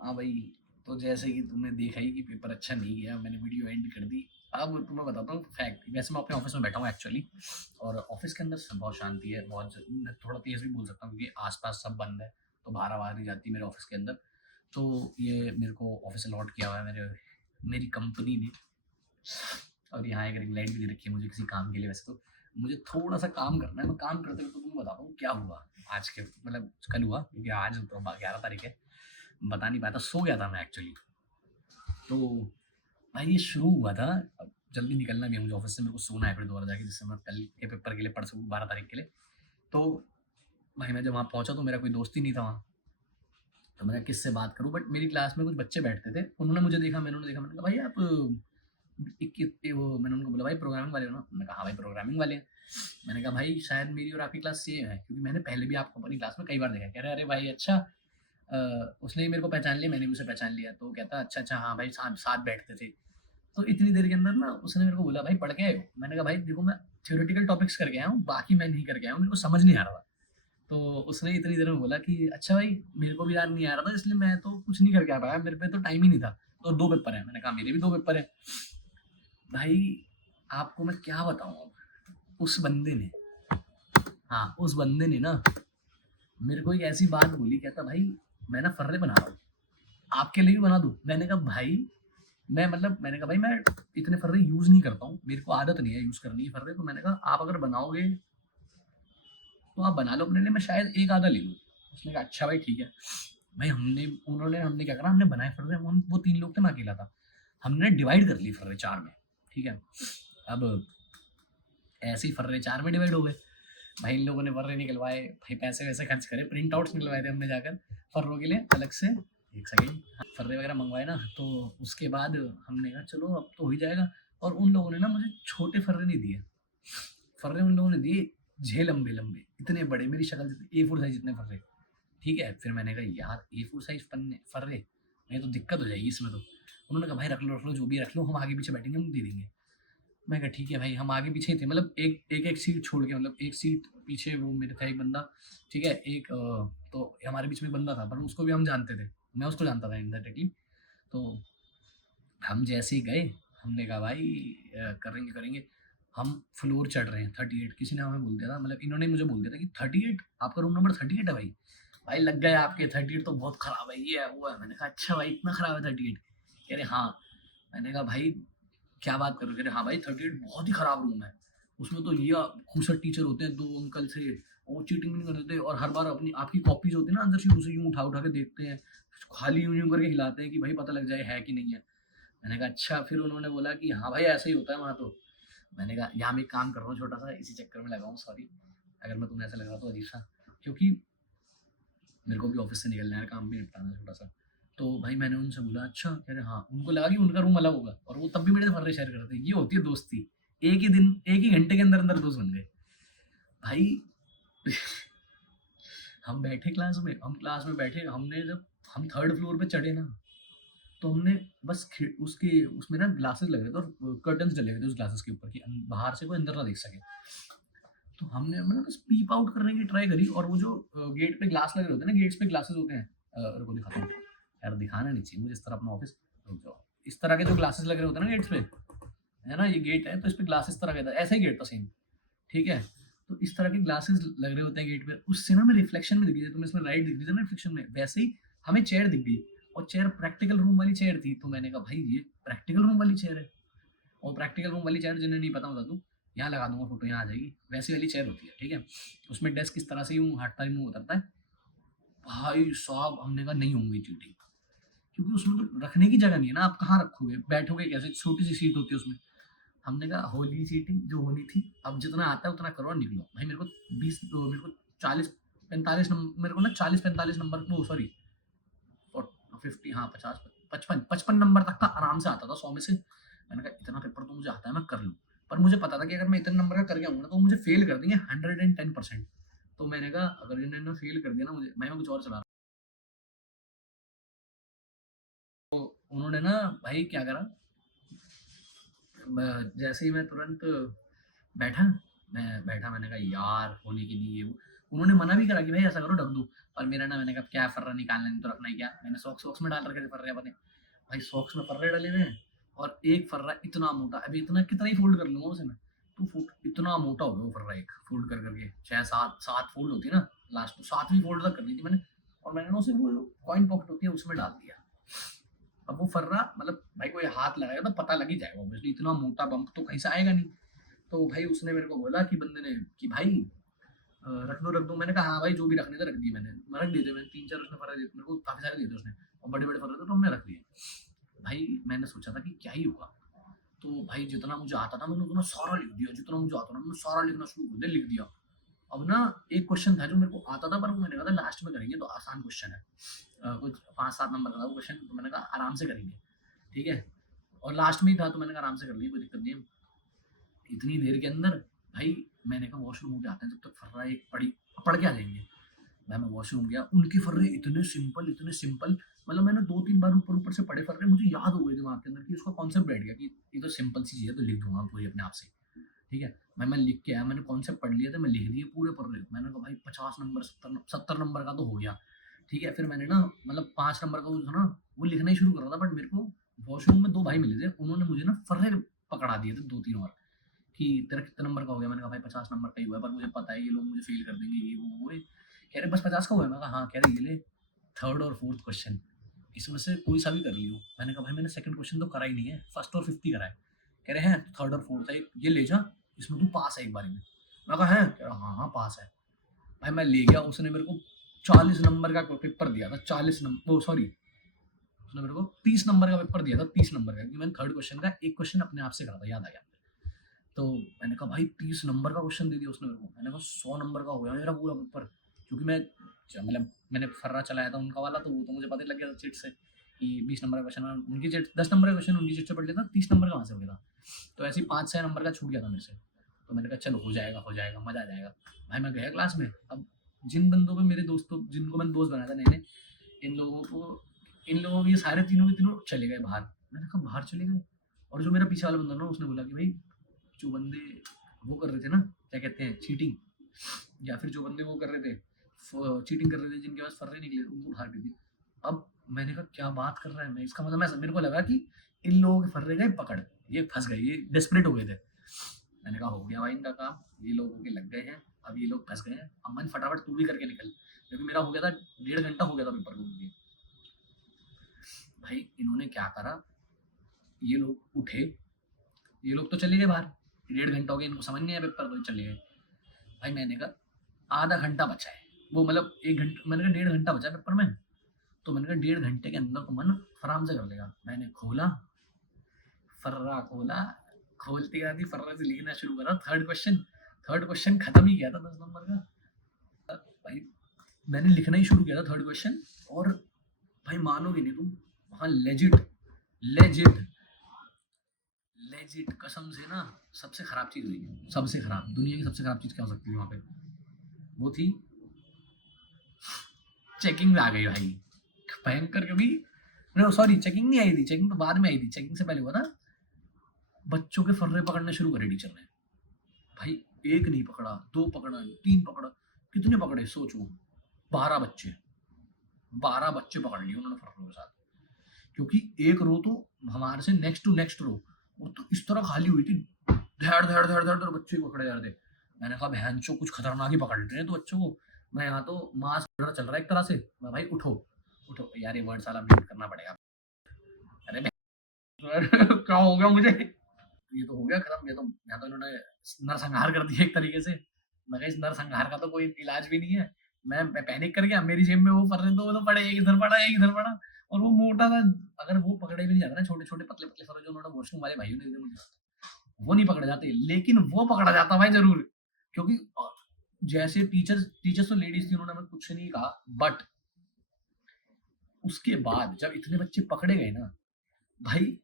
हाँ भाई, तो जैसे कि तुमने देखा ही कि पेपर अच्छा नहीं गया, मैंने वीडियो एंड कर दी। अब तुम्हें बताता हूँ फैक्ट। वैसे मैं अपने ऑफिस में बैठा हूँ एक्चुअली, और ऑफिस के अंदर बहुत शांति है, मैं थोड़ा तेज भी बोल सकता हूँ क्योंकि आसपास सब बंद है, तो बाहर आवाज़ नहीं जाती मेरे ऑफिस के अंदर। तो ये मेरे को ऑफिस अलॉट किया हुआ है मेरी कंपनी ने, और यहाँ एक रिंग लाइट भी दे रखी है मुझे किसी काम के लिए। वैसे तो मुझे थोड़ा सा काम करना है, मैं काम करते हुए तो तुम्हें बताता हूँ क्या हुआ आज के, मतलब कल हुआ, क्योंकि आज तो 11 तारीख है, बता नहीं पाया था, सो गया था मैं एक्चुअली। तो भाई ये शुरू हुआ था, अब जल्दी निकलना भी है मुझे ऑफिस से, मेरे को सोना है फिर दोबारा जाके, जिससे मैं कल के पेपर के लिए पढ़ सकूँ 12 तारीख के लिए। तो भाई मैं जब वहाँ पहुँचा तो मेरा कोई दोस्त ही नहीं था वहाँ, तो मैं किससे बात करूँ, बट मेरी क्लास में कुछ बच्चे बैठते थे, उन्होंने मुझे देखा, मैंने उन्हें देखा, मैंने कहा भाई आप वो मैंने उनको बोला भाई प्रोग्रामिंग वाले हो ना, उन्होंने कहा हाँ भाई प्रोग्रामिंग वाले हैं। मैंने कहा भाई शायद मेरी और आपकी क्लास सेम है, क्योंकि मैंने पहले भी आपको अपनी क्लास में कई बार देखा है। कह रहे अरे भाई अच्छा, उसने ही मेरे को पहचान लिया, मैंने भी उसे पहचान लिया। तो कहता अच्छा अच्छा हाँ भाई, साथ साथ बैठते थे। तो इतनी देर के अंदर ना उसने मेरे को बोला भाई पढ़ के आए हो? मैंने कहा भाई देखो मैं थ्योरेटिकल टॉपिक्स करके आया हूँ, बाकी मैं नहीं करके आया हूँ, मेरे को समझ नहीं आ रहा था। तो उसने इतनी देर में बोला कि अच्छा भाई, मेरे को भी यार नहीं आ रहा था, इसलिए मैं तो कुछ नहीं करके आ पाया, मेरे पे तो टाइम ही नहीं था। तो 2 पेपर हैं। मैंने कहा मेरे भी 2 पेपर हैं। भाई आपको मैं क्या बताऊँ अब, उस बंदे ने, हाँ उस बंदे ने ना मेरे को एक ऐसी बात बोली, कहता भाई मैं ना फर्रे बना रहा हूँ, आपके लिए भी बना दूँ? मैंने कहा भाई मैंने कहा भाई मैं इतने फर्रे यूज़ नहीं करता हूँ, मेरे को आदत नहीं है यूज़ करनी है फर्रे। तो मैंने कहा आप अगर बनाओगे तो आप बना लो अपने लिए, मैं शायद एक आधा ले लूँ। उसने कहा अच्छा भाई ठीक है। भाई हमने क्या करा, हमने बनाए फर्रे, हम वो 3 लोग थे, मैं अकेला था। हमने डिवाइड कर लिए फर्रे 4 में, ठीक है? अब ऐसे ही फर्रे 4 में डिवाइड हो गए। भाई इन लोगों ने फर्रे निकलवाए, भाई पैसे वैसे खर्च करे, प्रिंट आउट्स निकलवाए थे हमने जाकर फर्रों के लिए अलग से। एक सेकेंड, फर्रे वगैरह मंगवाए ना, तो उसके बाद हमने कहा चलो अब तो हो ही जाएगा। और उन लोगों ने ना मुझे छोटे फर्रे नहीं दिए, फर्रे उन लोगों ने दिए झे लंबे लंबे, इतने बड़े, मेरी शक्ल जितने, A4 साइज जितने फर्रे। ठीक है, फिर मैंने कहा यार A4 साइज पन्ने फर्रे, नहीं तो दिक्कत हो जाएगी इसमें तो। उन्होंने कहा भाई रख लो जो भी रख लो, हम आगे पीछे बैठेंगे, हम दे देंगे। मैं कहा ठीक है भाई, हम आगे पीछे ही थे, मतलब एक सीट छोड़ के, मतलब एक सीट पीछे वो मेरे था एक बंदा, ठीक है, तो हमारे बीच में एक बंदा था, पर उसको भी हम जानते थे, मैं उसको जानता था इनडायरेक्टली। तो हम जैसे ही गए, हमने कहा भाई करेंगे करेंगे। हम फ्लोर चढ़ रहे हैं 38, किसी ने हमें बोल दिया था, मतलब इन्होंने मुझे बोल दिया था कि 38, आपका रूम नंबर 38 है भाई। भाई लग गए आपके 38 तो बहुत खराब है, ये है वो है। मैंने कहा अच्छा भाई इतना खराब है 38? कह रहे हाँ। मैंने कहा भाई क्या बात कर रहे हो? कह रहे हाँ भाई 38 बहुत ही खराब रूम है, उसमें तो ये खूसट टीचर होते हैं 2 अंकल से, वो चीटिंग नहीं करते, और हर बार अपनी आपकी कॉपीज होती है ना अंदर से, उसे यूं उठा उठा के देखते हैं, खाली यूं यूं करके हिलाते हैं कि भाई पता लग जाए है कि नहीं है। मैंने कहा अच्छा। फिर उन्होंने बोला कि हाँ भाई ऐसा ही होता है वहाँ तो। मैंने कहा यहाँ मैं एक काम कर रहा हूँ छोटा सा, इसी चक्कर में लगा हूँ, सॉरी अगर मैं तुम्हें ऐसा लग रहा तो अजीब सा, क्योंकि मेरे को भी ऑफिस से निकलना है, काम भी निपटाना है छोटा सा। तो भाई मैंने उनसे बोला अच्छा, कह रहे हाँ, उनको लगा कि उनका रूम अलग होगा, और वो तब भी मेरे से फर्रे शेयर करते हैं, ये होती है दोस्ती। एक ही दिन, एक ही घंटे के अंदर अंदर दोस्त बन गए भाई। हम बैठे क्लास में, हम क्लास में बैठे, हमने जब हम 3rd फ्लोर पे चढ़े ना, तो हमने बस उसके उसमें ना ग्लासेस लगे थे, और कर्टन्स डले हुए थे उस ग्लासेस के ऊपर, कि बाहर से कोई अंदर ना देख सके। तो हमने मतलब बस पीप आउट करने की ट्राई करी, और वो जो गेट पे ग्लास लगे होते हैं ना, गेट्स पे ग्लासेस होते हैं, रुको दिखाता हूँ, यार दिखाना नहीं चाहिए मुझे इस तरह अपना ऑफिस, रुक जाओ। इस तरह के जो ग्लासेस लगे होते हैं ना गेट्स पे, है ना, ये गेट है तो इस पे ग्लास इस तरह का था, ऐसा ही गेट था सेम, ठीक है? तो इस तरह के ग्लासेस लग रहे होते हैं गेट पे, उससे ना मैं रिफ्लेक्शन में दिख गई, तुम्हें इसमें राइट दिख रही थी ना रिफ्लेक्शन में, वैसे ही हमें चेयर दिख गई, और चेयर प्रैक्टिकल रूम वाली चेयर थी। तो मैंने कहा भाई ये प्रैक्टिकल रूम वाली चेयर है। और प्रैक्टिकल रूम वाली चेयर जिन्हें नहीं पता बता दूँ, यहाँ लगा दूंगा फोटो, यहाँ आ जाएगी, वैसी वाली चेयर होती है, ठीक है? उसमें डेस्क इस तरह से यूँ हटता है, मुँह उतरता है। भाई साहब हमने कहा नहीं होंगी चीटिंग, क्योंकि उसमें तो रखने की जगह नहीं है ना, आप कहाँ रखोगे, बैठोगे कैसे, छोटी सी सीट होती है उसमें। हमने कहा होली सीटिंग जो होनी थी, अब जितना आता है उतना करो और निकलो। भाई मेरे को 40 45 नंबर, मेरे को ना 40 45 नंबर, वो सॉरी 50, हाँ 50 55 55 नंबर तक का आराम से आता था 100 में से। मैंने कहा इतना पेपर तो मुझे आता है, मैं कर लूँ। पर मुझे पता था कि अगर मैं इतने नंबर का करके आऊंगा ना तो मुझे फेल कर देंगे 110%। तो मैंने कहा अगर इन्होंने फेल कर दिया ना मुझे, मैं कुछ और चला। तो उन्होंने ना भाई क्या करा, जैसे ही मैं तुरंत बैठा, मैंने कहा यार होने की नहीं है वो। उन्होंने मना भी करा कि भाई ऐसा करो ढक दो, पर मेरा ना, मैंने कहा क्या फर्रा निकालना नहीं तो रखना ही क्या, मैंने सॉक्स में डाल रखे थे फर्रे अपने। भाई सॉक्स में फर्रे डले हुए हैं और एक फर्रा इतना मोटा, अभी इतना कितना ही फोल्ड कर लूंगा उसे मैं, तो इतना मोटा हो गया वो फर्रा, एक फोल्ड कर करके 6 7 फोल्ड होती है ना, लास्ट तो 7वीं फोल्ड तक करनी थी मैंने, और मैंने ना उसे वो कॉइन पॉकेट होती है उसमें डाल दिया। अब वो फर्रा मतलब भाई कोई हाथ लगाएगा तो पता लग ही जाएगा, ऑब्वियसली इतना मोटा बम्प तो कहीं से आएगा नहीं। तो भाई उसने मेरे को बोला कि बंदे ने कि भाई रख दो, मैंने कहा हाँ भाई जो भी रखने थे रख दिए, मैं रख दिए थे, मैंने 3 4 उसने फर्रे दिए मेरे को, काफी सारे दिए थे उसने, और बड़े बड़े फर्रे थे तो हमने रख दिए। भाई मैंने सोचा था कि क्या ही होगा, तो भाई जितना मुझे आता था मैंने उतना सारा लिख दिया, जितना मुझे आता था मैंने सारा लिखना शुरू कर दिया, लिख दिया। अब ना एक क्वेश्चन था जो मेरे को आता था, पर वो मैंने कहा था लास्ट में करेंगे, तो आसान क्वेश्चन है, कुछ 5 7 नंबर का था वो क्वेश्चन, तो मैंने कहा आराम से करेंगे, ठीक है, और लास्ट में ही था तो मैंने कहा आराम से कर लिए, कोई दिक्कत नहीं है। इतनी देर के अंदर भाई मैंने कहा वॉशरूम होके आते हैं, जब तक फर्रा एक पढ़ के आ जाएंगे। मैं वॉशरूम गया, उनके फर्रे इतने सिंपल, मतलब मैंने 2 3 बार ऊपर ऊपर से पढ़े फर्रे, मुझे याद हो गए दिमाग के अंदर कि उसका कॉन्सेप्ट बैठ गया कि ये तो सिंपल सी चीज़ है, तो लिख दूंगा पूरी अपने आप से, ठीक है। मैं लिख के आया, मैंने कॉन्सेप्ट पढ़ लिया था, मैं लिख दिए पूरे फर्रे, मैंने कहा भाई 50 नंबर 70 नंबर का तो हो गया, ठीक है। फिर मैंने ना मतलब 5 नंबर का वो था ना, वो लिखना ही शुरू कर रहा था, बट मेरे को वॉशरूम में 2 भाई मिले थे, उन्होंने मुझे ना फर्रे पकड़ा दिए थे 2 3 और, कि तेरा कितने नंबर का हो गया, मैंने कहा भाई 50 नंबर का ही हुआ है, पर मुझे पता है ये लोग मुझे फेल कर देंगे, ये वो कह रहे बस 50 का हुआ है, मैं कहा हाँ, कह रहे ये ले थर्ड और फोर्थ क्वेश्चन, इसमें से कोई सा भी कर लियो, मैंने कहा भाई मैंने सेकंड क्वेश्चन तो करा ही नहीं है, फर्स्ट और फिफ्थ ही करा है, कह रहे हैं थर्ड और फोर्थ है, ये ले जा, इसमें तू पास है एक बारी में, मैं कहा है, कह रहा हाँ हाँ पास है। भाई मैं ले गया, उसने मेरे को 40 नंबर का पेपर दिया था, 40 नंबर, ओ सॉरी, उसने मेरे को 30 नंबर का पेपर दिया था, 30 नंबर का, क्योंकि मैंने थर्ड क्वेश्चन का एक क्वेश्चन अपने आप से करा था, याद आ गया। तो मैंने कहा भाई 30 नंबर का क्वेश्चन दे दिया उसने मेरे को, मैंने कहा 100 नंबर का हो गया मेरा पूरा पेपर, क्योंकि मतलब मैंने फर्रा चलाया था उनका वाला, तो वो तो मुझे पता ही लग गया था चिट से कि 20 नंबर का क्वेश्चन उनकी चिट, 10 नंबर का क्वेश्चन उनकी चिट से पढ़ लिया था, 30 नंबर का वहाँ से हो गया था, तो ऐसे ही 5 6 नंबर का छूट गया था मेरे से। तो मैंने कहा चलो हो जाएगा मजा आ जाएगा। भाई मैं गया क्लास में, अब जिन बंदों में मेरे दोस्तों जिनको मैंने दोस्त बनाया था नए नए, इन लोगों के सारे तीनों के तीनों चले गए बाहर, मैंने कहा बाहर चले गए, और जो मेरा पीछे वाला बंदा ना उसने बोला कि भाई जो बंदे वो कर रहे थे ना, क्या कहते हैं, चीटिंग, या फिर जो बंदे वो कर रहे थे चीटिंग कर रहे थे, जिनके पास फर्रे निकले उनको बाहर भेज दिया। अब मैंने कहा क्या बात कर रहा है, मैं इसका मतलब मैं मेरे को लगा कि इन लोगों के फर्रे गए पकड़, ये फंस गए, ये डेस्परेट हो गए थे। मैंने कहा हो गया भाई इनका काम, ये लोगों के लग गए हैं, अब ये लोग फंस गए हैं, अब मन फटाफट तू भी करके निकल, क्योंकि मेरा हो गया था 1.5 घंटा हो गया था पेपर को मुझे। भाई इन्होंने क्या करा, ये लोग उठे, ये लोग तो चले गए बाहर, 1.5 घंटा हो गया, इनको समझ नहीं आया पेपर, तो चले गए। भाई मैंने कहा आधा घंटा बचा है, वो मतलब 1 घंटा, मैंने कहा 1.5 घंटा बचा है पेपर में, तो मैंने कहा 1.5 घंटे के अंदर तो मन आराम से कर लेगा। मैंने खोला, फर्रा खोला, खोलते ही फर्रा से लिखना शुरू करा, थर्ड क्वेश्चन खत्म ही किया था 10 नंबर का। भाई मैंने लिखना ही शुरू किया था थर्ड क्वेश्चन, और भाई मानोगे नहीं तुम, वहाँ लेजिट लेजिट लेजिट कसम से ना सबसे खराब चीज हुई, सबसे खराब, दुनिया की सबसे खराब चीज क्या हो सकती है वहाँ पे, वो थी चेकिंग आ गई भाई, भयंकर, क्योंकि सॉरी चेकिंग नहीं आई थी, चेकिंग तो बाद में आई थी, चेकिंग से पहले हुआ था, बच्चों के फर्रे पकड़ने शुरू करे टीचर ने। भाई एक नहीं पकड़ा, 2 पकड़ा, 3 पकड़ा, कितने पकड़े सोचो, 12 बच्चे, 12 बच्चे पकड़ लिए उन्होंने फर्रों के साथ, क्योंकि एक रो तो हमारे से नेक्स्ट टू नेक्स्ट रो, वो तो इस तरह खाली हुई थी, धड़ धड़ धड़ धड़ धड़ बच्चे पकड़े जा रहे थे। मैंने कहा बहन चो कुछ खतरनाक ही पकड़ लेते हैं तो बच्चों को, मैं यहाँ तो मास मर्डर चल रहा है एक तरह से, मैं भाई उठो उठो यार, ये वर्ड साला म्यूट करना पड़ेगा, अरे क्या हो गया मुझे, ये तो हो गया खत्म, ये तो यहाँ तो इन्होंने नरसंहार कर दिया एक तरीके से। मैं इस नरसंहार का तो कोई इलाज भी नहीं है, मैं पैनिक कर गया, मेरी जेब में वो फर्रे तो वो तो पड़े, एक इधर पड़ा एक इधर पड़ा, और वो मोटा था, अगर वो पकड़े भी नहीं जाते ना, छोटे छोटे पतले पतले फर्रे जो उन्होंने वॉशरूम वाले भाइयों ने दिए मुझे, वो नहीं पकड़े जाते, लेकिन वो पकड़ा जाता भाई जरूर, क्योंकि जैसे टीचर्स तो लेडीज थी, उन्होंने हमें कुछ नहीं कहा, बट उसके बाद जब इतने बच्चे पकड़े गए ना भाई,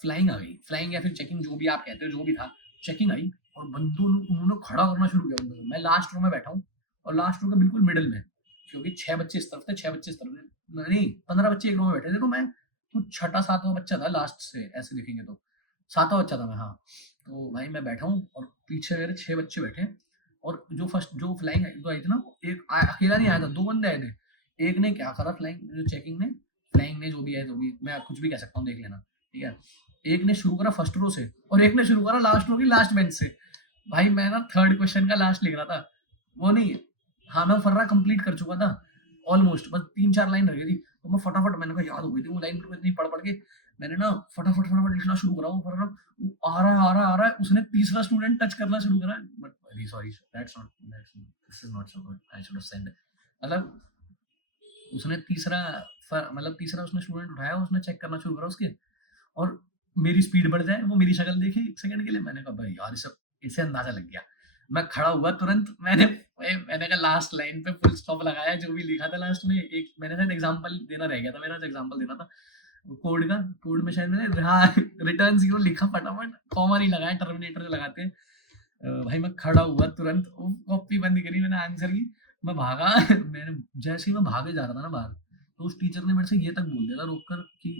फ्लाइंग आ गई, फ्लाइंग या फिर चेकिंग जो भी आप कहते हो, जो भी था, चेकिंग आई, और बंदों ने उन्होंने खड़ा करना शुरू किया बंदों को। मैं लास्ट रो में बैठा हूँ, और लास्ट रो के बिल्कुल मिडिल में, क्योंकि 6 बच्चे इस तरफ थे, 6 बच्चे इस तरफ थे, नहीं 15 बच्चे एक रो में बैठे थे, तो मैं कुछ 6वां 7वां बच्चा था लास्ट से, ऐसे देखेंगे तो 7वां बच्चा था मैं, हाँ। तो भाई मैं बैठा हूँ और पीछे मेरे 6 बच्चे बैठे, और जो फ्लाइंग जो आई थी ना, एक अकेला नहीं आया था, 2 बंदे आए थे। एक ने क्या करा, फ्लाइंग ने जो भी है, जो भी मैं कुछ भी कह सकता हूँ, देख लेना, ठीक है? एक ने शुरू करा फर्स्ट रो से और एक ने शुरू करा लास्ट रो की लास्ट बेंच से। भाई मैं ना थर्ड क्वेश्चन का लास्ट लिख रहा था। वो नहीं, हाँ, मैं फर्रा कंप्लीट कर चुका था ऑलमोस्ट, बस 3-4 लाइन रह गई थी। तो मैं फटाफट, मैंने कहा याद हो गई थी वो लाइन, मेरे को इतनी पढ़ के मैंने ना फटाफट लिखना शुरू करा। वो फर्रा वो आ रहा है, उसने तीसरा स्टूडेंट टच करना शुरू करा, but very sorry, this is not so good, I should have send. मतलब उसने तीसरा उसने स्टूडेंट उठाया, उसने चेक करना शुरू करा उसके, और मेरी स्पीड बढ़ जाए, वो मेरी शक्ल देखे 1 सेकंड के लिए। मैंने कहा भाई यार, इसे अंदाजा लग गया। मैं खड़ा हुआ तुरंत, मैंने कहा लास्ट लाइन पे फुल स्टॉप लगाया, जो भी लिखा था लास्ट में। एक मैंने शायद एग्जांपल देना रह गया था, मेरा एग्जांपल देना था कोड में शायद मैंने हाँ रिटर्न 0 लिखा, फटाफट कॉमा नहीं लगाया, टर्मिनेटर जो लगाते हैं। भाई मैं खड़ा हुआ तुरंत, कॉपी बंद करी मैंने आंसर की, मैं भागा मैंने जैसे ही मैं भागे जा रहा था ना बाहर, तो उस टीचर ने मेरे से ये तक बोल दिया था रोक कर कि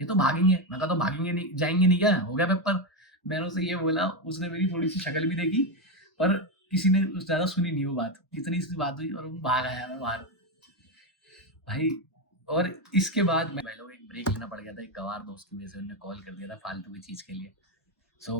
ये तो भागेंगे। मैं कहा तो भागेंगे नहीं, जाएंगे नहीं क्या, हो गया पेपर। मैंने उसे ये बोला, उसने मेरी थोड़ी सी शक्ल भी देखी, पर किसी ने ज्यादा सुनी नहीं वो बात, इतनी सी बात हुई और वो भाग आया मैं बाहर भाई। और इसके बाद मैं लोग एक ब्रेक लेना पड़ गया था, एक गवार दोस्त की वजह से, उन्होंने कॉल कर दिया था फालतू की चीज के लिए। सो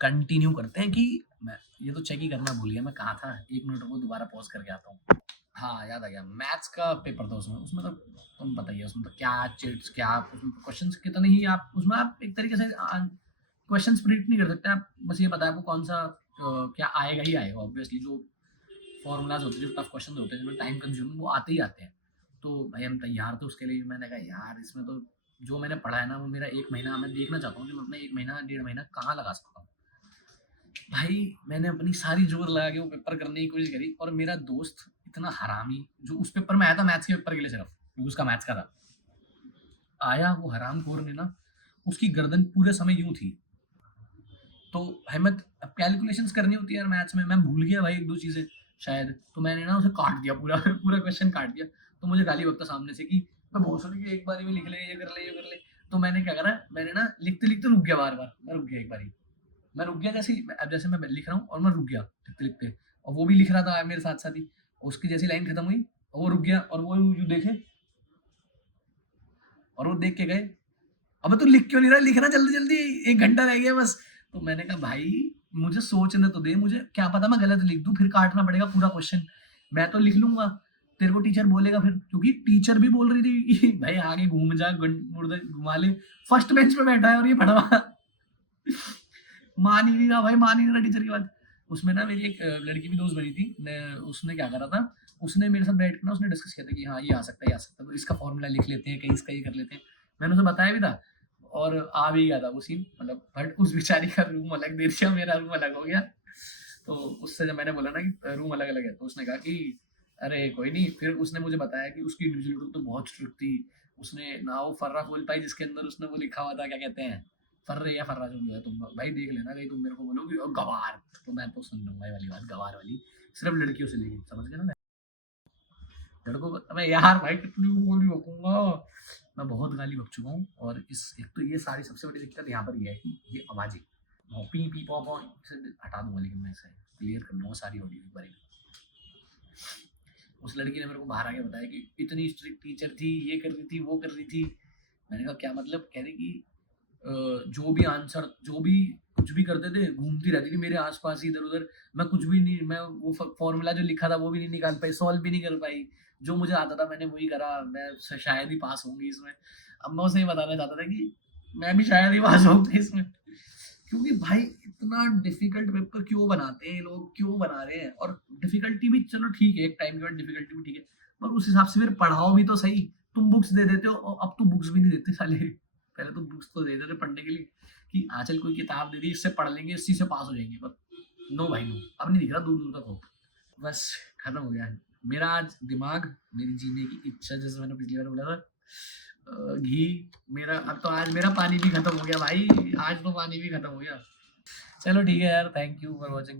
कंटिन्यू करते हैं कि मैं ये तो चेक ही करना भूल गया मैं कहाँ था, 1 मिनट को दोबारा पॉज करके आता हूँ। हाँ, याद आ गया, मैथ्स का पेपर था उसमें। उसमें तो तुम बताइए, उसमें तो क्या चिट्स, क्या क्वेश्चंस कितने ही आप उसमें, आप एक तरीके से क्वेश्चंस प्रिडिक्ट नहीं कर सकते आप, बस ये पता है आपको कौन सा क्या आएगा ही आएगा। ऑब्वियसली जो फॉर्मूलाज होते हैं, जो टफ क्वेश्चन होते हैं, जिसमें टाइम कंज्यूमिंग, वो आते ही आते हैं। तो भाई हम तैयार थे उसके लिए। मैंने कहा यार इसमें तो जो मैंने पढ़ा है ना, वो मेरा 1 महीना, मैं देखना चाहता हूँ कि मैं अपना 1 महीना 1.5 महीना कहाँ लगा सकता हूँ। भाई मैंने अपनी सारी जोर लगा के वो पेपर करने की कोशिश करी, और मेरा दोस्त इतना हरामी, जो उस पेपर में आया था मैथ्स के पेपर के लिए सिर्फ, क्योंकि उसका मैथ्स का था, आया वो हरामखोर ने ना, उसकी गर्दन पूरे समय यूं थी। तो अहमद, अब कैलकुलेशंस करनी होती है यार मैथ्स में, मैं भूल गया भाई 1-2 चीजें शायद, तो मैंने ना उसे काट दिया पूरा पूरा क्वेश्चन काट दिया। तो मुझे गाली बकता सामने से कि मैं बहुत सारी कि एक बारी में लिख ले, ये कर ले, ये कर ले। तो मैंने क्या करा, मैंने ना लिखते लिखते रुक गया, बार बार मैं रुक गया, एक बारी मैं रुक गया, जैसे अब जैसे मैं लिख रहा हूँ और मैं रुक गया लिखते लिखते, और वो भी लिख रहा था मेरे साथ साथ ही, उसकी जैसी लाइन खत्म हुई और वो रुक गया, और वो यूं देखे और वो देख के गए, अबे तू लिख क्यों नहीं रहा, लिखना जल्दी जल्दी, 1 घंटा रह गया बस। तो मैंने कहा भाई मुझे सोचने तो दे, मुझे क्या पता मैं गलत लिख दूं, फिर काटना पड़ेगा पूरा क्वेश्चन। मैं तो लिख लूंगा, तेरे को टीचर बोलेगा फिर, क्योंकि टीचर भी बोल रही थी कि भाई आगे घूम जा, मुर्दे घुमा ले, फर्स्ट बेंच पे बैठा है और ये पढ़वा मान ही नहीं रहा भाई, मान ही नहीं रहा टीचर की बात। उसमें ना मेरी एक लड़की भी दोस्त बनी थी, उसने क्या करा था, उसने मेरे साथ बैठ के ना उसने डिस्कस किया था कि हाँ ये आ सकता है, ये आ सकता है, तो इसका फॉर्मूला लिख लेते हैं, कहीं इसका ये कर लेते हैं। मैंने उसे बताया भी था, और आ भी गया था वो सीन, मतलब बट उस बेचारी का रूम अलग दे दिया, मेरा रूम अलग हो गया। तो उससे जब मैंने बोला ना कि रूम अलग अलग है, तो उसने कहा कि अरे कोई नहीं। फिर उसने मुझे बताया कि उसकी इंडिविजुअलिटी तो बहुत स्ट्रिक्ट थी, उसने ना वो फर्रा खोल पाई जिसके अंदर उसने वो लिखा हुआ था, क्या कहते हैं, फर्रे या फर्रा जो भी है, तुम भाई देख लेना, कहीं तुम मेरे को बोलोगे और गवार, तो मैं तो सुन लूंगा ये वाली बात, गवार वाली सिर्फ लड़कियों से लेगी, समझ गए ना। लड़कों को अबे यार भाई कितनी गोली बकूंगा, मैं बहुत गाली बक चुका हूँ। और इस एक तो ये सारी सबसे बड़ी दिक्कत यहाँ पर ये है कि ये आवाजें पी पी पॉ पॉ से हटा दूंगा, लेकिन मैं इसे क्लियर कर लूंगा सारी ऑडियो एक बार। उस लड़की ने मेरे को बाहर आके बताया कि इतनी स्ट्रिक्ट टीचर थी, ये कर रही थी, वो कर रही थी। मैंने कहा क्या मतलब, कह रही कि जो भी आंसर, जो भी कुछ भी करते थे, घूमती रहती थी मेरे आसपास इधर उधर, मैं कुछ भी नहीं, मैं वो फॉर्मूला जो लिखा था वो भी नहीं निकाल पाई, सॉल्व भी नहीं कर पाई, जो मुझे आता था मैंने वही करा, मैं शायद ही पास होंगी इसमें। अब मैं उसे ये बताना चाहता था कि मैं भी शायद ही पास होंगी इसमें, क्योंकि भाई इतना डिफिकल्ट पेपर क्यों बनाते हैं लोग, क्यों बना रहे हैं। और डिफिकल्टी भी चलो ठीक है, एक टाइम के बाद डिफिकल्टी भी ठीक है, पर उस हिसाब से फिर पढ़ाओ भी तो सही। तुम बुक्स दे देते हो, और अब तो बुक्स भी नहीं देते साले, पहले तो बुक्स तो दे देते पढ़ने के लिए कि आजकल कोई किताब दे दी, इससे पढ़ लेंगे, इसी से पास हो जाएंगे, पर नो भाई नो, अब नहीं दिख रहा दूर दूर तक हो। बस खत्म हो गया मेरा आज दिमाग, मेरी जीने की इच्छा, जैसे मैंने पिछली बार बोला था, घी, मेरा अब तो आज मेरा पानी भी खत्म हो गया भाई, आज तो पानी भी खत्म हो गया। चलो ठीक है यार, थैंक यू फॉर वॉचिंग।